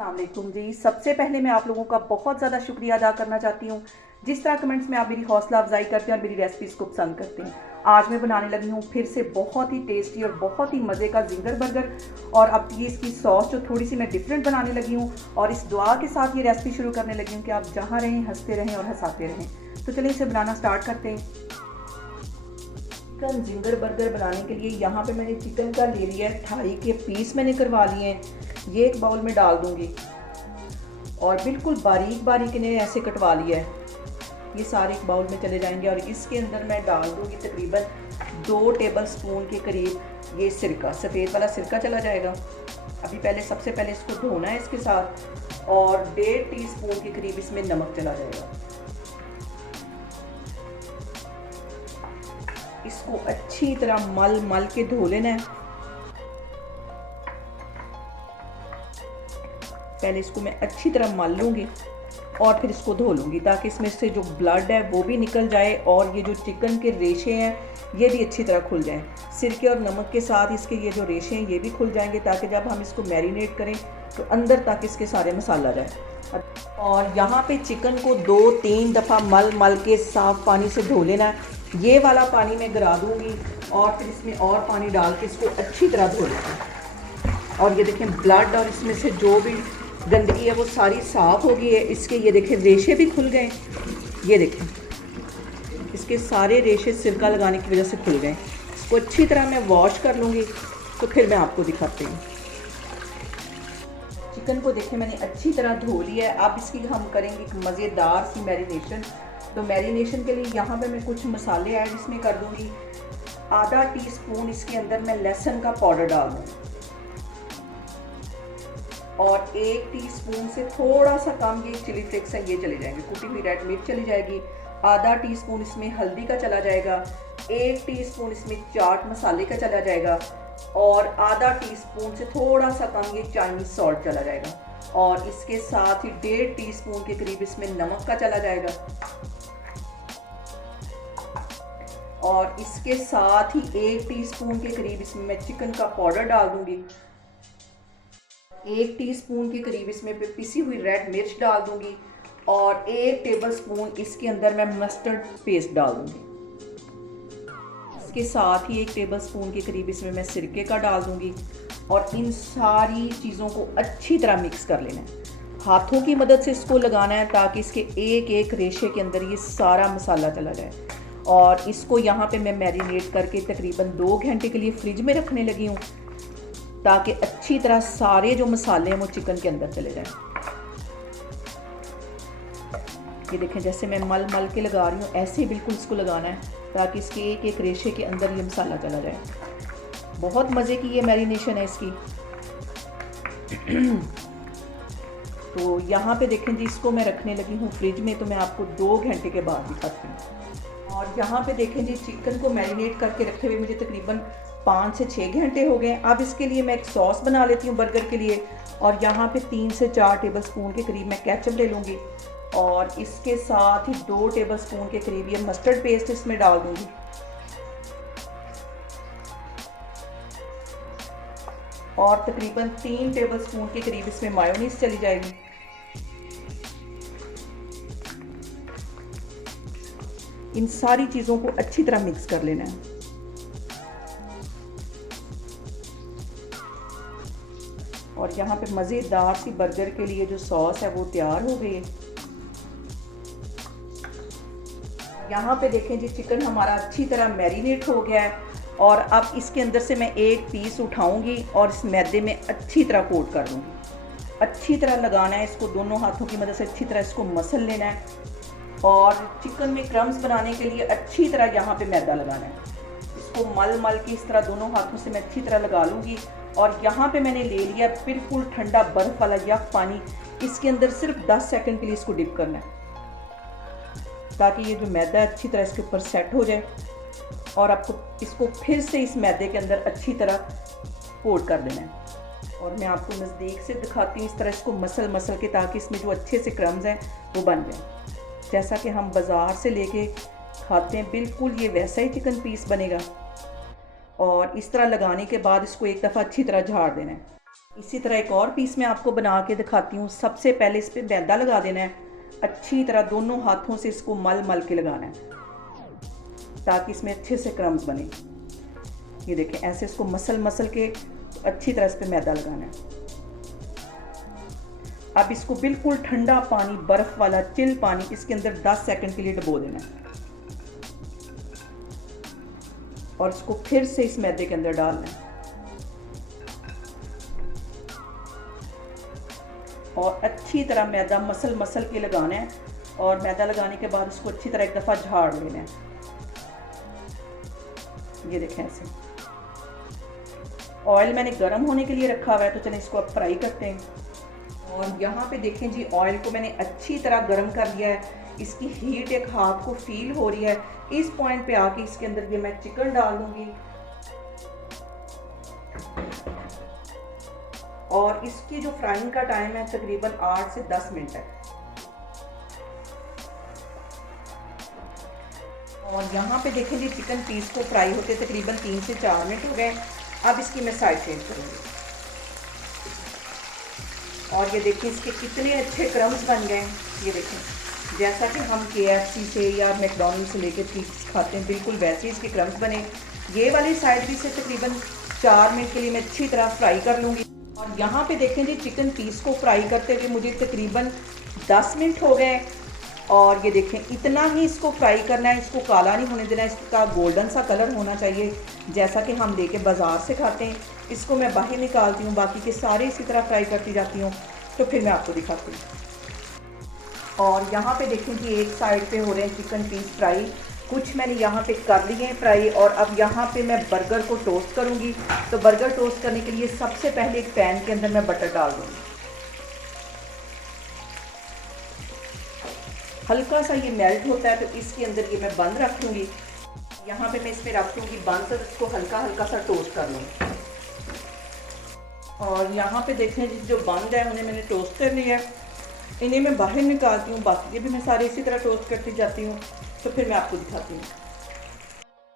अस्सलामुअलैकुम जी। सबसे पहले मैं आप लोगों का बहुत ज़्यादा शुक्रिया अदा करना चाहती हूँ जिस तरह कमेंट्स में आप मेरी हौसला अफजाई करते हैं और मेरी रेसिपीज़ को पसंद करते हैं। आज मैं बनाने लगी हूँ फिर से बहुत ही टेस्टी और बहुत ही मज़े का जिंगर बर्गर। और अब ये इसकी सॉस जो थोड़ी सी मैं डिफरेंट बनाने लगी हूँ और इस दुआ के साथ ये रेसिपी शुरू करने लगी हूँ कि आप जहाँ रहें हंसते रहें और हंसाते रहें। तो चलिए इसे बनाना स्टार्ट करते हैं। चिकन जिंगर बर्गर बनाने के लिए यहाँ पे मैंने चिकन का ले लिया है, थाई के पीस मैंने करवा लिए हैं। ये एक बाउल में डाल दूंगी और बिल्कुल बारीक बारीक इन्हें ऐसे कटवा लिया है। ये सारे एक बाउल में चले जाएंगे और इसके अंदर मैं डाल दूंगी तकरीबन 2 टेबल स्पून के करीब ये सिरका, सफ़ेद वाला सिरका चला जाएगा। अभी पहले सबसे पहले इसको धोना है इसके साथ और 1.5 टीस्पून के करीब इसमें नमक चला जाएगा। इसको अच्छी तरह मल मल के धो लेना है। पहले इसको मैं अच्छी तरह मल लूँगी और फिर इसको धो लूँगी ताकि इसमें से जो ब्लड है वो भी निकल जाए और ये जो चिकन के रेशे हैं ये भी अच्छी तरह खुल जाएं। सिरके और नमक के साथ इसके ये जो रेशे हैं ये भी खुल जाएंगे ताकि जब हम इसको मैरिनेट करें तो अंदर तक इसके सारे मसाला जाए। और यहाँ पे चिकन को 2-3 दफ़ा मल मल के साफ़ पानी से धो लेना है। ये वाला पानी मैं गिरा दूँगी और फिर इसमें और पानी डाल के इसको अच्छी तरह धो लेना। और ये देखें ब्लड और इसमें से जो भी गंदगी है वो सारी साफ़ हो गई है। इसके ये देखें रेशे भी खुल गए। ये देखें इसके सारे रेशे सिरका लगाने की वजह से खुल गए। इसको अच्छी तरह मैं वॉश कर लूँगी तो फिर मैं आपको दिखाती हूँ। चिकन को देखें मैंने अच्छी तरह धो लिया है। अब इसकी हम करेंगे एक मज़ेदार सी मैरिनेशन। तो मैरिनेशन के लिए यहाँ पे मैं कुछ मसाले ऐड इसमें कर दूँगी। आधा टीस्पून इसके अंदर मैं लहसुन का पाउडर डाल दूँगी और 1 टीस्पून से थोड़ा सा कम ये चिली फ्लेक्स है ये चले जाएंगे। कुटी हुई रेड मिर्च चली जाएगी। आधा टीस्पून इसमें हल्दी का चला जाएगा। 1 टीस्पून इसमें चाट मसाले का चला जाएगा और आधा टीस्पून से थोड़ा सा कम ये चाइनीज सॉल्ट चला जाएगा। और इसके साथ ही 1.5 टीस्पून के करीब इसमें नमक का चला जाएगा और इसके साथ ही 1 टीस्पून के करीब इसमें मैं चिकन का पाउडर डाल दूंगी। 1 टीस्पून के करीब इसमें पिसी हुई रेड मिर्च डाल दूंगी और 1 टेबलस्पून इसके अंदर मैं मस्टर्ड पेस्ट डाल दूंगी। इसके साथ ही 1 टेबलस्पून के करीब इसमें मैं सिरके का डाल दूंगी और इन सारी चीज़ों को अच्छी तरह मिक्स कर लेना है। हाथों की मदद से इसको लगाना है ताकि इसके एक एक रेशे के अंदर ये सारा मसाला चला जाए। और इसको यहाँ पे मैं मैरिनेट करके तकरीबन 2 घंटे के लिए फ्रिज में रखने लगी हूँ ताकि अच्छी तरह सारे जो मसाले हैं वो चिकन के अंदर चले जाएं। ये देखें जैसे मैं मल मल के लगा रही हूँ ऐसे ही बिल्कुल इसको लगाना है ताकि इसके एक एक रेशे के अंदर ये मसाला चला जाए। बहुत मज़े की ये मैरिनेशन है इसकी। तो यहाँ पे देखें जी इसको मैं रखने लगी हूँ फ्रिज में, तो मैं आपको 2 घंटे के बाद दिखाती हूँ। और यहाँ पे देखें जी चिकन को मैरिनेट करके रखे हुए मुझे तकरीबन 5 से 6 घंटे हो गए। अब इसके लिए मैं एक सॉस बना लेती हूँ बर्गर के लिए। और यहाँ पे 3 से 4 टेबलस्पून के करीब मैं केचप ले लूँगी और इसके साथ ही 2 टेबलस्पून के करीब ये मस्टर्ड पेस्ट इसमें डाल दूँगी। और तकरीबन 3 टेबलस्पून के करीब इसमें मायोनीज चली जाएगी। इन सारी चीज़ों को अच्छी तरह मिक्स कर लेना है। और यहाँ पे मज़ेदार सी बर्गर के लिए जो सॉस है वो तैयार हो गई है। यहाँ पे देखें जी चिकन हमारा अच्छी तरह मैरिनेट हो गया है और अब इसके अंदर से मैं एक पीस उठाऊंगी और इस मैदे में अच्छी तरह कोट कर दूंगी। अच्छी तरह लगाना है इसको, दोनों हाथों की मदद से अच्छी तरह इसको मसल लेना है। और चिकन में क्रम्स बनाने के लिए अच्छी तरह यहाँ पे मैदा लगाना है। इसको मल मल के इस तरह दोनों हाथों से मैं अच्छी तरह लगा लूँगी। और यहाँ पे मैंने ले लिया बिल्कुल ठंडा बर्फ़ वाला यख पानी। इसके अंदर सिर्फ 10 सेकंड के लिए इसको डिप करना है ताकि ये जो मैदा अच्छी तरह इसके ऊपर सेट हो जाए। और आपको इसको फिर से इस मैदे के अंदर अच्छी तरह कोट कर देना है। और मैं आपको नज़दीक से दिखाती हूँ इस तरह इसको मसल मसल के ताकि इसमें जो अच्छे से क्रम्स हैं वो बन जाए। जैसा कि हम बाज़ार से लेके खाते हैं बिल्कुल ये वैसा ही चिकन पीस बनेगा। और इस तरह लगाने के बाद इसको एक दफ़ा अच्छी तरह झाड़ देना है। इसी तरह एक और पीस मैं आपको बना के दिखाती हूँ। सबसे पहले इस पर मैदा लगा देना है, अच्छी तरह दोनों हाथों से इसको मल मल के लगाना है ताकि इसमें अच्छे से क्रम्स बने। ये देखें, ऐसे इसको मसल मसल के अच्छी तरह इस पर मैदा लगाना है। अब इसको बिल्कुल ठंडा पानी, बर्फ़ वाला चिल पानी, इसके अंदर 10 सेकंड के लिए डुबो देना है और इसको फिर से इस मैदे के अंदर डालना है और अच्छी तरह मैदा मसल मसल के लगाना है। और मैदा लगाने के बाद इसको अच्छी तरह एक दफ़ा झाड़ लेना है। ये देखें, ऐसे ऑयल मैंने गर्म होने के लिए रखा हुआ है, तो चलें इसको अब फ्राई करते हैं। और यहाँ पे देखें जी, ऑयल को मैंने अच्छी तरह गर्म कर लिया है। इसकी हीट एक हाथ को फील हो रही है। इस पॉइंट पे आके इसके अंदर ये मैं चिकन डाल दूंगी और इसकी जो फ्राइंग का टाइम है तकरीबन 8 से 10 मिनट है। और यहाँ पे देखें जी, चिकन पीस को फ्राई होते तकरीबन 3 से 4 मिनट हो गए। अब इसकी मैं साइड चेंज करूँगी और ये देखिए इसके कितने अच्छे क्रम्स बन गए। ये देखें, जैसा कि हम KFC से या मैकडॉनल्ड से लेकर पीस खाते हैं, बिल्कुल वैसे ही इसके क्रम्स बने। ये वाली साइड भी से तकरीबन 4 मिनट के लिए मैं अच्छी तरह फ्राई कर लूँगी। और यहाँ पे देखें जी, चिकन पीस को फ्राई करते हुए मुझे तकरीबन 10 मिनट हो गए। और ये देखें, इतना ही इसको फ्राई करना है, इसको काला नहीं होने देना, इसका गोल्डन सा कलर होना चाहिए जैसा कि हम लेके बाज़ार से खाते हैं। इसको मैं बाहर निकालती हूँ, बाकी के सारे इसी तरह फ्राई करती जाती हूँ, तो फिर मैं आपको दिखाती हूँ। और यहाँ पे देखें कि एक साइड पे हो रहे हैं चिकन पीस फ्राई, कुछ मैंने यहाँ पे कर लिए हैं फ्राई। और अब यहाँ पे मैं बर्गर को टोस्ट करूँगी। तो बर्गर टोस्ट करने के लिए सबसे पहले एक पैन के अंदर मैं बटर डाल दूँगी। हल्का सा ये मेल्ट होता है तो इसके अंदर ये मैं बंद रख दूँगी। यहाँ पे मैं इस पर रख दूँगी बंद, तो इसको हल्का हल्का सा टोस्ट कर लूँगी। और यहाँ पे देखें जो बंद है उन्हें मैंने टोस्ट कर लिया है, इन्हें मैं बाहर निकालती हूँ। बाकी ये भी मैं सारे इसी तरह टोस्ट करती जाती हूँ, तो फिर मैं आपको दिखाती हूँ।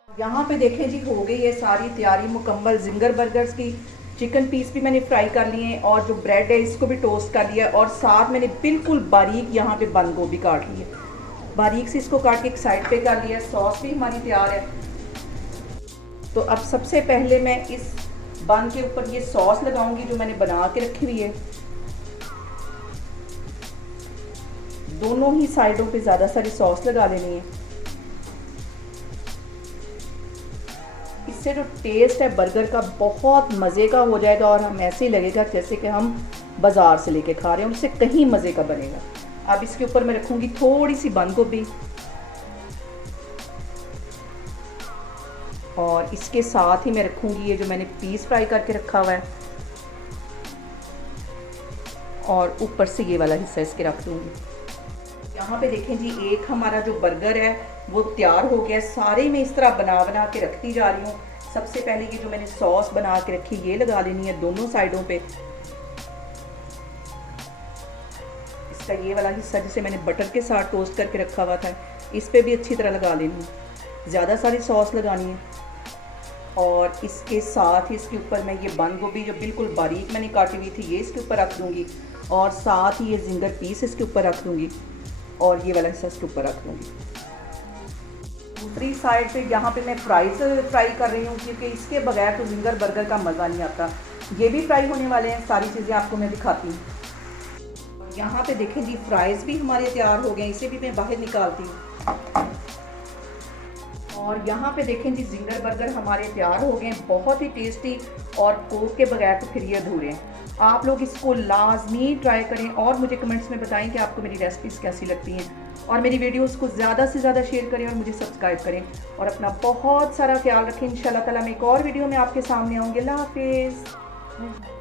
यहाँ पे देखें जी, हो गई है सारी तैयारी मुकम्मल जिंगर बर्गर्स की। चिकन पीस भी मैंने फ्राई कर लिए हैं और जो ब्रेड है इसको भी टोस्ट कर लिया है। और साथ मैंने बिल्कुल बारीक यहाँ पे बंद गोभी काट ली है, बारीक से इसको काट के एक साइड पे कर लिया है। सॉस भी हमारी तैयार है। तो अब सबसे पहले मैं इस बन के ऊपर ये सॉस लगाऊंगी जो मैंने बना के रखी हुई है। दोनों ही साइडों पे ज़्यादा सारी सॉस लगा लेनी है। इससे जो टेस्ट है बर्गर का बहुत मज़े का हो जाएगा और हम ऐसे ही लगेगा जैसे कि हम बाज़ार से लेके खा रहे हैं, उससे कहीं मज़े का बनेगा। अब इसके ऊपर मैं रखूँगी थोड़ी सी बंद गोभी और इसके साथ ही मैं रखूँगी ये जो मैंने पीस फ्राई करके रखा हुआ है और ऊपर से ये वाला हिस्सा इसके रख दूँगी। यहाँ पे देखें जी, एक हमारा जो बर्गर है वो तैयार हो गया। सारे मैं इस तरह बना बना के रखती जा रही हूँ। सबसे पहले ये जो मैंने सॉस बना के रखी ये लगा लेनी है दोनों साइडों पे। इसका ये वाला हिस्सा जिसे मैंने बटर के साथ टोस्ट करके रखा हुआ था, इस पे भी अच्छी तरह लगा लेनी है। ज़्यादा सारी सॉस लगानी है। और इसके साथ ही इसके ऊपर मैं ये बंद गोभी जो बिल्कुल बारीक मैंने काटी हुई थी ये इसके ऊपर रख दूँगी और साथ ही ये जिंगर पीस इसके ऊपर रख दूँगी और ये वाला हिस्सा इसके ऊपर रख दूँगी। दूसरी साइड पे यहाँ पे मैं फ्राइज़ फ्राई कर रही हूँ क्योंकि इसके बगैर तो जिंगर बर्गर का मज़ा नहीं आता। ये भी फ्राई होने वाले हैं, सारी चीज़ें आपको मैं दिखाती हूँ। यहाँ पे देखें जी, फ्राइज़ भी हमारे तैयार हो गए, इसे भी मैं बाहर निकालती हूँ। और यहाँ पे देखें जी, जिंगर बर्गर हमारे तैयार हो गए, बहुत ही टेस्टी और कोक के बगैर तो फिर ये अधूरे हैं। आप लोग इसको लाजमी ट्राई करें और मुझे कमेंट्स में बताएं कि आपको मेरी रेसिपीज़ कैसी लगती हैं और मेरी वीडियोस को ज़्यादा से ज़्यादा शेयर करें और मुझे सब्सक्राइब करें और अपना बहुत सारा ख्याल रखें। इंशाल्लाह ताला मैं एक और वीडियो में आपके सामने आऊँगी। अल्लाह हाफिज़।